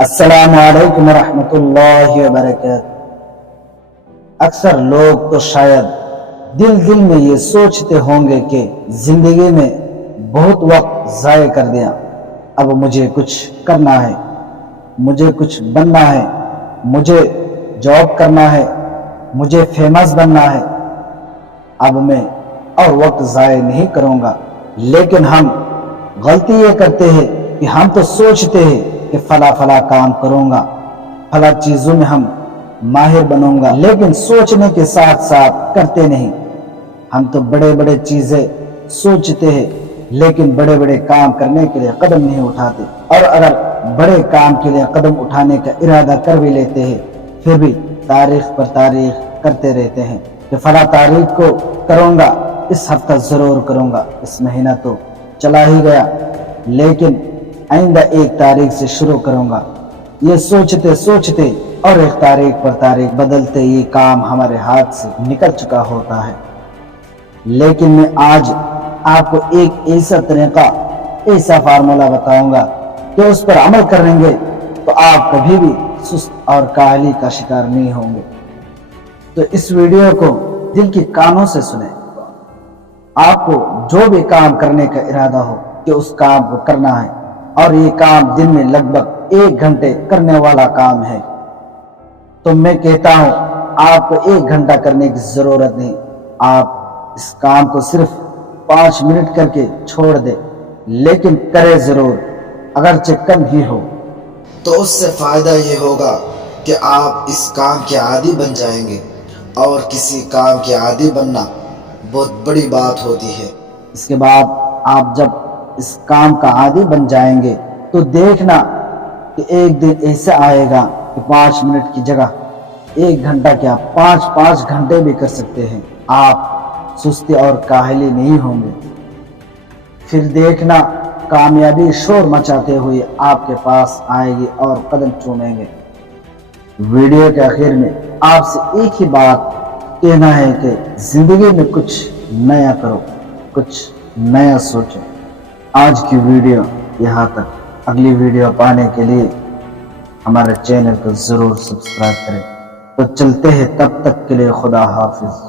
अस्सलाम वालेकुम रहमतुल्लाहि व बरकातहू। अक्सर लोग तो शायद दिल दिल में ये सोचते होंगे कि जिंदगी में बहुत वक्त ज़ाय कर दिया, अब मुझे कुछ करना है, मुझे कुछ बनना है, मुझे जॉब करना है, मुझे फेमस बनना है, अब मैं और वक्त ज़ाय नहीं करूँगा। लेकिन हम गलती ये करते हैं कि हम तो सोचते हैं कि फला फला काम करूँगा, फला चीज़ों में हम माहिर बनूंगा, लेकिन सोचने के साथ साथ करते नहीं। हम तो बड़े बड़े चीज़ें सोचते हैं लेकिन बड़े बड़े काम करने के लिए कदम नहीं उठाते, और अगर बड़े काम के लिए कदम उठाने का इरादा कर भी लेते हैं फिर भी तारीख पर तारीख करते रहते हैं कि फला तारीख को करूँगा, इस हफ्ता ज़रूर करूँगा। इस महीना तो चला ही गया, लेकिन आइंदा 1 तारीख से शुरू करूँगा। ये सोचते सोचते और 1 तारीख पर तारीख बदलते ये काम हमारे हाथ से निकल चुका होता है। लेकिन मैं आज आपको एक ऐसा तरीका, ऐसा फार्मूला बताऊंगा कि उस पर अमल करेंगे तो आप कभी भी सुस्त और काहली का शिकार नहीं होंगे। तो इस वीडियो को दिल की कानों से सुने। आपको जो भी काम करने का इरादा हो कि उस काम को करना है, और ये काम दिन में लगभग 1 घंटे करने वाला काम है, तो मैं कहता हूं आपको 1 घंटा करने की जरूरत नहीं। आप इस काम को सिर्फ 5 मिनट करके छोड़ दे, लेकिन करे जरूर, अगरचे कम ही हो। तो उससे फायदा ये होगा कि आप इस काम के आदी बन जाएंगे, और किसी काम के आदी बनना बहुत बड़ी बात होती है। इसके बाद आप जब इस काम का आदी बन जाएंगे तो देखना कि एक दिन ऐसा आएगा कि 5 मिनट की जगह 1 घंटा क्या 5-5 घंटे भी कर सकते हैं। आप सुस्ती और काहली नहीं होंगे। फिर देखना कामयाबी शोर मचाते हुए आपके पास आएगी और कदम चूमेंगे। वीडियो के आखिर में आपसे एक ही बात कहना है कि जिंदगी में कुछ नया करो, कुछ नया सोचो। आज की वीडियो यहाँ तक। अगली वीडियो पाने के लिए हमारे चैनल को जरूर सब्सक्राइब करें। तो चलते हैं, तब तक के लिए खुदा हाफिज।